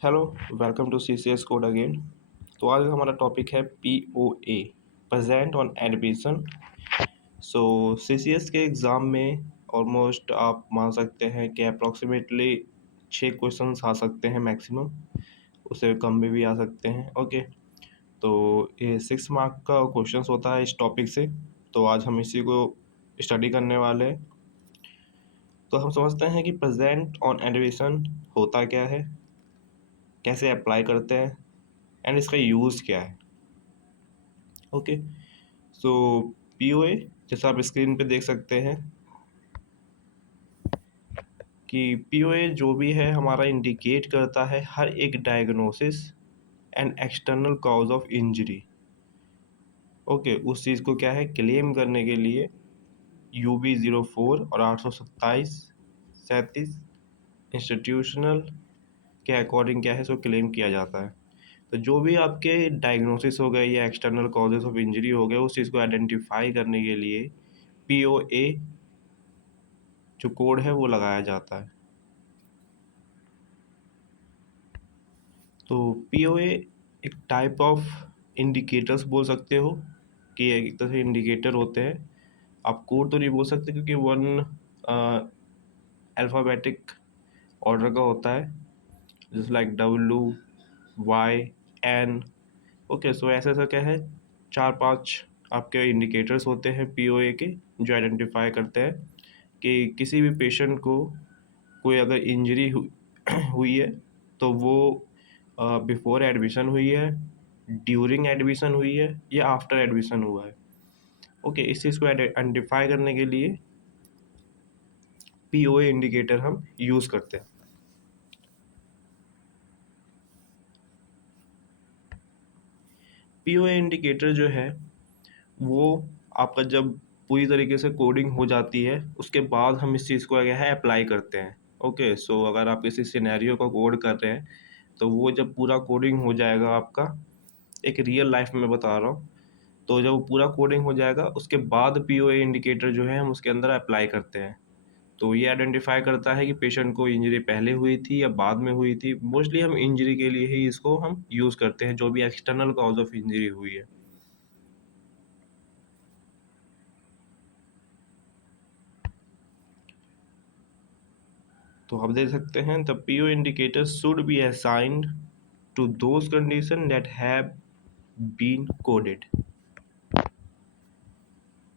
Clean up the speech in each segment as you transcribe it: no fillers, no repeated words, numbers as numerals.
Hello, welcome to CCS code again. तो आज हमारा टॉपिक है POA, present on admission. So CCS के एग्ज़ाम में ऑलमोस्ट आप मान सकते हैं कि अप्रॉक्सीमेटली 6 क्वेश्चंस आ सकते हैं मैक्सिमम, उससे कम में भी आ सकते हैं। ओके, तो ये 6 मार्क का क्वेश्चंस होता है इस टॉपिक से। तो आज हम इसी को स्टडी करने वाले हैं। तो हम समझते हैं कि प्रेजेंट ऑन एडमिशन होता क्या है, कैसे अप्लाई करते हैं एंड इसका यूज़ क्या है। ओके, सो POA जैसा आप स्क्रीन पे देख सकते हैं कि POA जो भी है हमारा इंडिकेट करता है हर एक diagnosis and external cause of injury. Okay, उस चीज़ को क्या है क्लेम करने के लिए UB04 और 827 इंस्टीट्यूशनल के अकॉर्डिंग क्या है सो क्लेम किया जाता है। तो जो भी आपके डायग्नोसिस हो गए या एक्सटर्नल कॉजेज ऑफ इंजरी हो गए, उस चीज़ को आइडेंटिफाई करने के लिए POA जो कोड है वो लगाया जाता है। तो POA एक टाइप ऑफ इंडिकेटर्स बोल सकते हो कि एक तरह से इंडिकेटर होते हैं। आप कोड तो नहीं बोल सकते क्योंकि वन अल्फ़ाबेटिक ऑर्डर का होता है, जैसे लाइक WYN। ओके, सो ऐसा ऐसा क्या है, 4-5 आपके इंडिकेटर्स होते हैं POA के, जो आइडेंटिफाई करते हैं कि किसी भी पेशेंट को कोई अगर इंजरी हुई है तो वो बिफोर एडमिशन हुई है, ड्यूरिंग एडमिशन हुई है या आफ्टर एडमिशन हुआ है। ओके, इस चीज़ को आइडेंटिफाई करने के लिए POA इंडिकेटर हम यूज़ करते हैं। POA इंडिकेटर जो है वो आपका जब पूरी तरीके से कोडिंग हो जाती है उसके बाद हम इस चीज़ को क्या है अप्लाई करते हैं। ओके, सो अगर आप किसी सिनेरियो का कोड कर रहे हैं तो वो जब पूरा कोडिंग हो जाएगा आपका, एक रियल लाइफ में बता रहा हूँ, तो जब पूरा कोडिंग हो जाएगा उसके बाद POA इंडिकेटर जो है हम उसके अंदर अप्लाई करते हैं। तो ये आइडेंटिफाई करता है कि पेशेंट को इंजरी पहले हुई थी या बाद में हुई थी। मोस्टली हम इंजरी के लिए ही इसको हम यूज़ करते हैं, जो भी एक्सटर्नल कॉज ऑफ इंजरी हुई है। तो आप देख सकते हैं the PO indicator should be assigned to those condition that have been coded.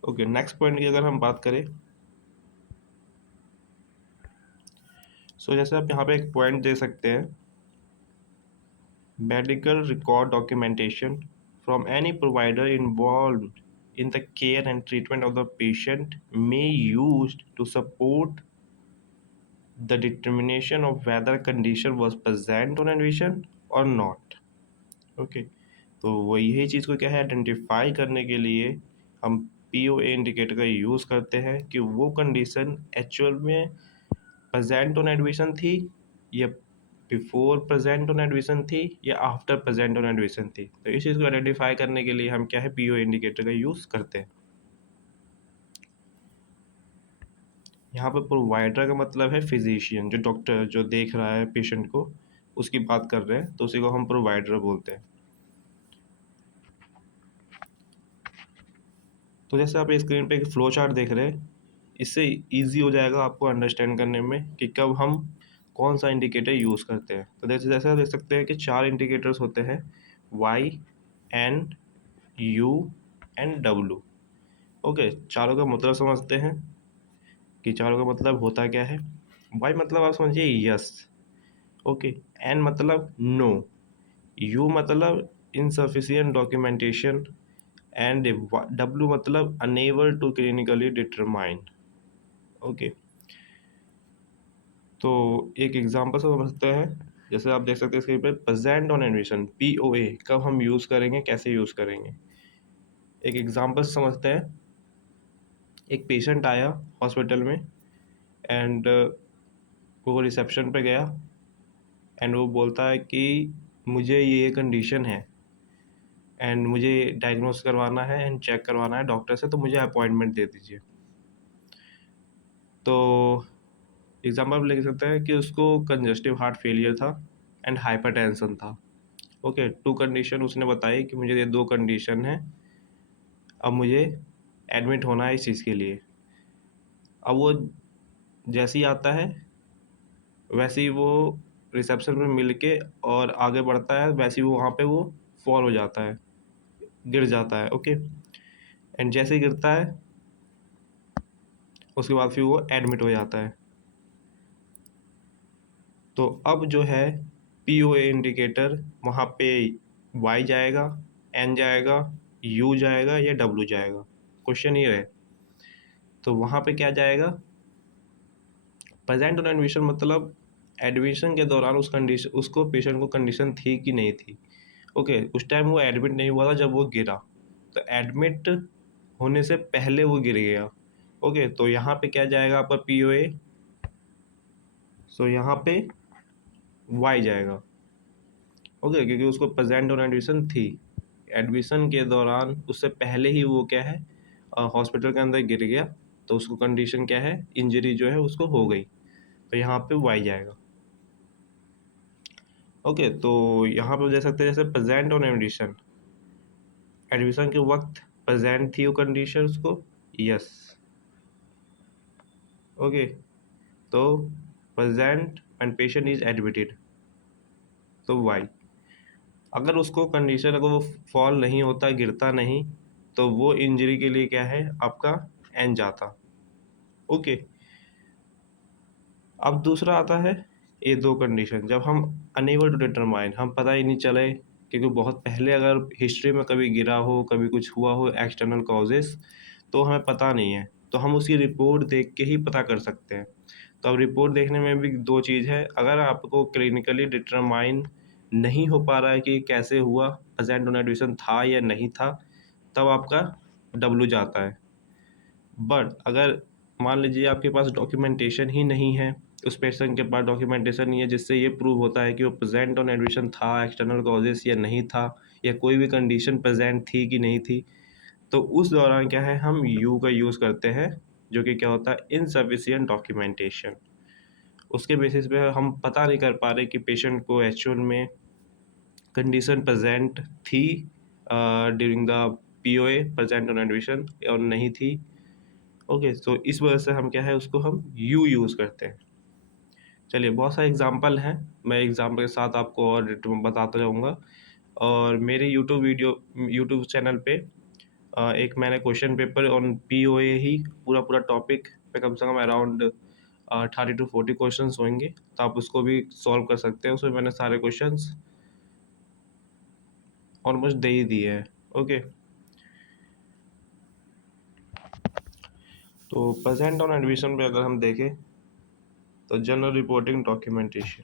Okay, next point की अगर हम बात करें, सो जैसे आप यहाँ पे एक पॉइंट दे सकते हैं, medical record documentation from any provider involved in the care and treatment of the patient may used to support the determination of whether condition was present on admission or not. Okay, तो वो यही चीज़ को क्या है identify करने के लिए हम POA इंडिकेटर का यूज़ करते हैं कि वो कंडीशन एक्चुअल में प्रेजेंट ऑन एडमिशन थी या बिफोर प्रेजेंट ऑन एडमिशन थी या आफ्टर प्रेजेंट ऑन एडमिशन थी। तो इस चीज़ को आइडेंटिफाई करने के लिए हम क्या है POA इंडिकेटर का यूज़ करते हैं। यहाँ पर प्रोवाइडर का मतलब है फिजिशियन, जो डॉक्टर जो देख रहा है पेशेंट को, उसकी बात कर रहे हैं, तो उसी को हम प्रोवाइडर बोलते हैं। तो जैसे आप स्क्रीन पे एक फ्लो चार्ट देख रहे हैं, इससे इजी हो जाएगा आपको अंडरस्टैंड करने में कि कब हम कौन सा इंडिकेटर यूज़ करते हैं। तो जैसे जैसे आप देख सकते हैं कि 4 इंडिकेटर्स होते हैं, Y, N, U and W। Okay, चारों का मतलब समझते हैं कि चारों का मतलब होता क्या है। Y मतलब आप समझिए यस। ओके, N मतलब नो, U मतलब इनसफिशिएंट डॉक्यूमेंटेशन एंड W मतलब unable to clinically determine. Okay, तो एक एग्जांपल से समझते हैं। जैसे आप देख सकते हैं स्क्रीन पे प्रेजेंट ऑन एडमिशन POA कब हम यूज़ करेंगे, कैसे यूज़ करेंगे। एक एग्जांपल से समझते हैं। एक पेशेंट आया हॉस्पिटल में एंड वो रिसेप्शन पे गया एंड वो बोलता है कि मुझे ये कंडीशन है एंड मुझे डायग्नोस करवाना है एंड चेक करवाना है डॉक्टर से, तो मुझे अपॉइंटमेंट दे दीजिए। तो एग्जाम्पल आप ले सकते हैं कि उसको कंजस्टिव हार्ट फेलियर था एंड हाइपरटेंशन था। ओके, 2 कंडीशन उसने बताई कि मुझे ये 2 कंडीशन है, अब मुझे एडमिट होना है इस चीज़ के लिए। अब वो जैसे ही आता है वैसे ही वो रिसेप्शन में मिल के और आगे बढ़ता है, वैसे ही वो वहाँ पे वो फॉल हो जाता है, गिर जाता है। ओके, एंड जैसे ही गिरता है उसके बाद फिर वो एडमिट हो जाता है। तो अब जो है पीओए इंडिकेटर वहाँ पे वाई जाएगा, एन जाएगा, यू जाएगा या डब्ल्यू जाएगा, क्वेश्चन ये है। तो वहाँ पे क्या जाएगा, प्रेजेंट ऑन एडमिशन मतलब एडमिशन के दौरान उस कंडीशन उसको पेशेंट को कंडीशन थी कि नहीं थी। ओके, उस टाइम वो एडमिट नहीं हुआ था जब वो गिरा, तो एडमिट होने से पहले वो गिर गया। ओके, तो यहाँ पे क्या जाएगा आपका पीओए, सो यहाँ पे वाई जाएगा। ओके, क्योंकि उसको प्रेजेंट ऑन एडमिशन थी, एडमिशन के दौरान उससे पहले ही वो क्या है हॉस्पिटल के अंदर गिर गया, तो उसको कंडीशन क्या है, इंजरी जो है उसको हो गई, तो यहाँ पे वाई जाएगा। ओके, तो यहाँ पे देख सकते हैं जैसे प्रेजेंट ऑन एडमिशन, एडमिशन के वक्त प्रेजेंट थी वो कंडीशन उसको, यस। ओके, तो present and patient is admitted, तो वाई। अगर उसको कंडीशन, अगर वो फॉल नहीं होता, गिरता नहीं, तो वो इंजरी के लिए क्या है आपका एन जाता। ओके, अब दूसरा आता है ये 2 कंडीशन, जब हम अनेबल टू डिटरमाइन, हम पता ही नहीं चले, क्योंकि बहुत पहले अगर हिस्ट्री में कभी गिरा हो, कभी कुछ हुआ हो एक्सटर्नल कॉजेस, तो हमें पता नहीं है, तो हम उसकी रिपोर्ट देख के ही पता कर सकते हैं। तो अब रिपोर्ट देखने में भी 2 चीज़ है, अगर आपको क्लिनिकली डिटरमाइन नहीं हो पा रहा है कि कैसे हुआ, प्रेजेंट ऑन एडमिशन था या नहीं था, तब आपका डब्ल्यू जाता है। बट अगर मान लीजिए आपके पास डॉक्यूमेंटेशन ही नहीं है, उस पेशेंट के पास डॉक्यूमेंटेशन नहीं है जिससे ये प्रूव होता है कि वो प्रेजेंट ऑन एडमिशन था एक्सटर्नल कॉजेस या नहीं था, या कोई भी कंडीशन प्रेजेंट थी कि नहीं थी, तो उस दौरान क्या है हम यू का यूज़ करते हैं, जो कि क्या होता है इनसफिशिएंट डॉक्यूमेंटेशन। उसके बेसिस पे हम पता नहीं कर पा रहे कि पेशेंट को एक्चुअल में कंडीशन प्रेजेंट थी during the POA, present on admission, और नहीं थी। ओके, तो इस वजह से हम क्या है उसको हम यू यूज़ करते हैं। चलिए, बहुत सारे एग्जांपल हैं, मैं एग्जांपल के साथ आपको और बताता जाऊंगा। और मेरे यूट्यूब चैनल पे एक मैंने क्वेश्चन पेपर ऑन पीओए ही पूरा पूरा टॉपिक पे कम से कम अराउंड 30 to 40 क्वेश्चन होंगे, तो आप उसको भी सॉल्व कर सकते हैं। उसमें मैंने सारे क्वेश्चन ऑलमोस्ट दे ही दिए हैं। ओके, तो प्रेजेंट ऑन एडमिशन पे अगर हम देखें तो जनरल रिपोर्टिंग डॉक्यूमेंटेशन,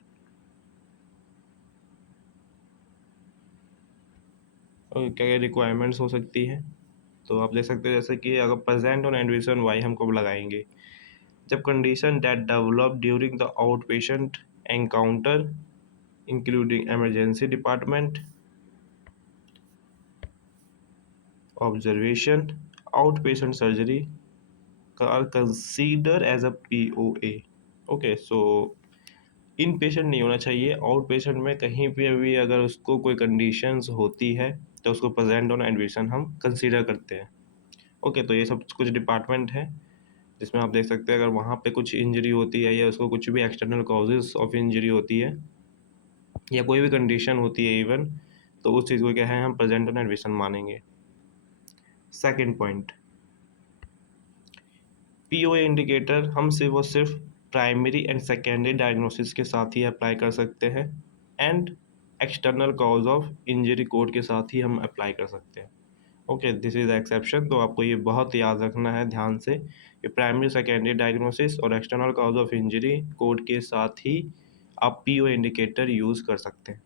और क्या क्या रिक्वायरमेंट्स हो सकती हैं, तो आप देख सकते हैं जैसे कि अगर प्रेजेंट ऑन एडमिशन वाई हम कब लगाएंगे, जब condition that develop during the outpatient encounter including emergency department observation outpatient surgery are consider as a POA. Okay, so inpatient नहीं होना चाहिए, आउट पेशेंट में कहीं पे भी अगर उसको कोई कंडीशंस होती है तो उसको प्रेजेंट ऑन एडमिशन हम कंसीडर करते हैं। ओके, तो ये सब कुछ डिपार्टमेंट है जिसमें आप देख सकते हैं अगर वहाँ पे कुछ इंजरी होती है या उसको कुछ भी एक्सटर्नल कॉजेज ऑफ इंजरी होती है या कोई भी कंडीशन होती है इवन, तो उस चीज़ को क्या है हम प्रेजेंट ऑन एडमिशन मानेंगे। सेकंड पॉइंट, पीओए इंडिकेटर हम सिर्फ और सिर्फ प्राइमरी एंड सेकेंडरी डायग्नोसिस के साथ ही अप्लाई कर सकते हैं, and external cause of injury code के साथ ही हम अप्लाई कर सकते हैं। ओके, दिस इज एक्सेप्शन, तो आपको ये बहुत याद रखना है ध्यान से कि प्राइमरी सेकेंडरी डायग्नोसिस और external cause of injury code के साथ ही आप पीओ इंडिकेटर यूज़ कर सकते हैं।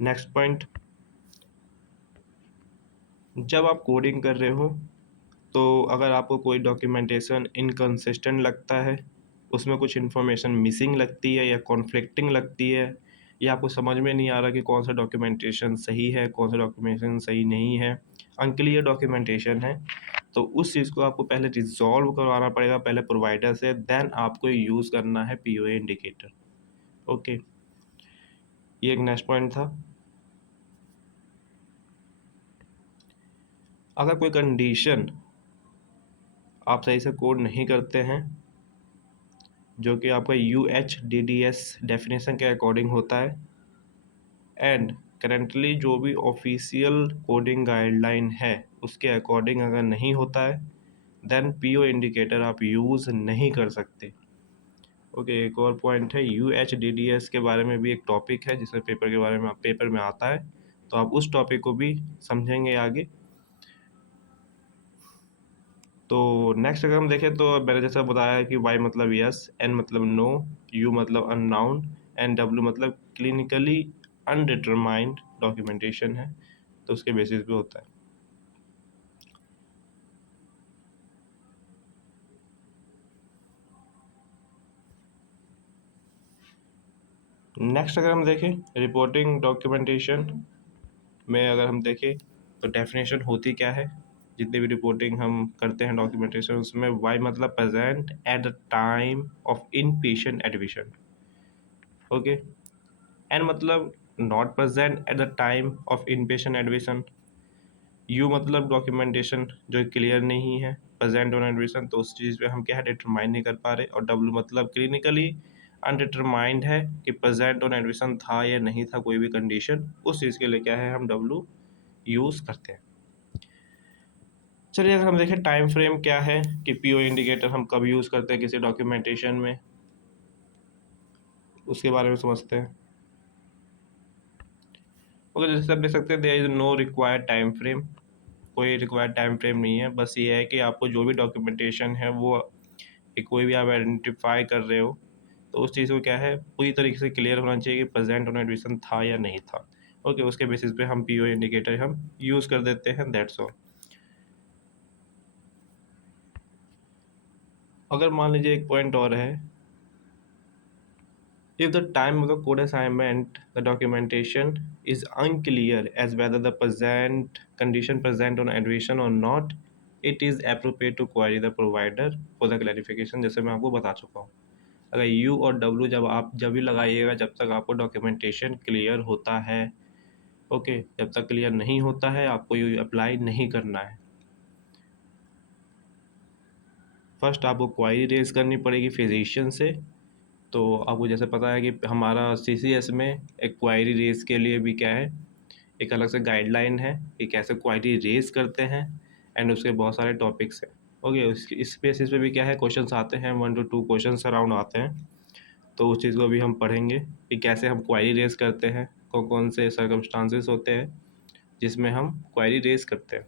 नेक्स्ट पॉइंट, जब आप कोडिंग कर रहे हो तो अगर आपको कोई डॉक्यूमेंटेशन इनकंसिस्टेंट लगता है, उसमें कुछ इन्फॉर्मेशन मिसिंग लगती है या कॉन्फ्लिक्टिंग लगती है, या आपको समझ में नहीं आ रहा कि कौन सा डॉक्यूमेंटेशन सही है, कौन सा डॉक्यूमेंटेशन सही नहीं है, अनक्लियर डॉक्यूमेंटेशन है, तो उस चीज़ को आपको पहले रिजॉल्व करवाना पड़ेगा पहले प्रोवाइडर से, देन आपको यूज़ करना है पीओए इंडिकेटर। ओके, ये एक नेक्स्ट पॉइंट था। अगर कोई कंडीशन आप सही से कोड नहीं करते हैं, जो कि आपका UHDDS डेफिनेशन के अकॉर्डिंग होता है, एंड करेंटली जो भी ऑफिशियल कोडिंग गाइडलाइन है उसके अकॉर्डिंग अगर नहीं होता है, देन PO इंडिकेटर आप यूज़ नहीं कर सकते। ओके, एक और पॉइंट है, UHDDS के बारे में भी एक टॉपिक है जिसमें पेपर में आता है, तो आप उस टॉपिक को भी समझेंगे आगे। तो नेक्स्ट अगर हम देखें तो मैंने जैसा बताया कि Y मतलब यस, N मतलब नो, U मतलब अननाउन, एंड W मतलब क्लिनिकली अनडिटरमाइंड डॉक्यूमेंटेशन है, तो उसके बेसिस पे होता है। नेक्स्ट अगर हम देखें रिपोर्टिंग डॉक्यूमेंटेशन में, अगर हम देखें तो डेफिनेशन होती क्या है, जितने भी रिपोर्टिंग हम करते हैं डॉक्यूमेंटेशन उसमें वाई मतलब present at the time of inpatient admission. Okay, N मतलब not present at the time of inpatient admission. U मतलब डॉक्यूमेंटेशन जो क्लियर नहीं है प्रेजेंट ऑन एडमिशन, तो उस चीज़ पे हम क्या है डिटरमाइन नहीं कर पा रहे। और डब्ल्यू मतलब क्लिनिकली अनडिटरमाइंड है कि प्रेजेंट ऑन एडमिशन था या नहीं था कोई भी कंडीशन, उस चीज़ के लिए क्या है हम डब्ल्यू यूज़ करते हैं। चलिए अगर हम देखें टाइम फ्रेम क्या है कि PO इंडिकेटर हम कब यूज़ करते हैं किसी डॉक्यूमेंटेशन में, उसके बारे में समझते हैं। ओके, जैसे आप देख सकते हैं there is no required time frame, कोई रिक्वायर्ड टाइम फ्रेम नहीं है। बस ये है कि आपको जो भी डॉक्यूमेंटेशन है वो कि कोई भी आप आइडेंटिफाई कर रहे हो, तो उस चीज़ को क्या है पूरी तरीके से क्लियर होना चाहिए कि प्रेजेंट ऑन एडमिशन था या नहीं था। ओके, उसके बेसिस पे हम PO इंडिकेटर हम यूज़ कर देते हैं, दैट्स ऑल। अगर मान लीजिए एक पॉइंट और है, if the time of the code assignment the documentation is unclear as whether the present condition present on admission or not, it is appropriate to query the provider for the clarification, जैसे मैं आपको बता चुका हूँ। अगर U और W जब भी लगाइएगा जब तक आपको डॉक्यूमेंटेशन क्लियर होता है। ओके, जब तक क्लियर नहीं होता है आपको यू अप्लाई नहीं करना है। फर्स्ट आपको क्वायरी रेज करनी पड़ेगी फिजिशियन से। तो आपको जैसे पता है कि हमारा CCS में एक क्वायरी रेज के लिए भी क्या है एक अलग से गाइडलाइन है कि कैसे क्वायरी रेज करते हैं, एंड उसके बहुत सारे टॉपिक्स हैं। ओके, इस बेसिस पे भी क्या है क्वेश्चंस आते हैं, 1 to 2 क्वेश्चंस अराउंड आते हैं। तो उस चीज़ को भी हम पढ़ेंगे कि कैसे हम क्वायरी रेज करते हैं, कौन कौन से सर्कमस्टांसेस होते हैं जिसमें हम क्वायरी रेज करते हैं।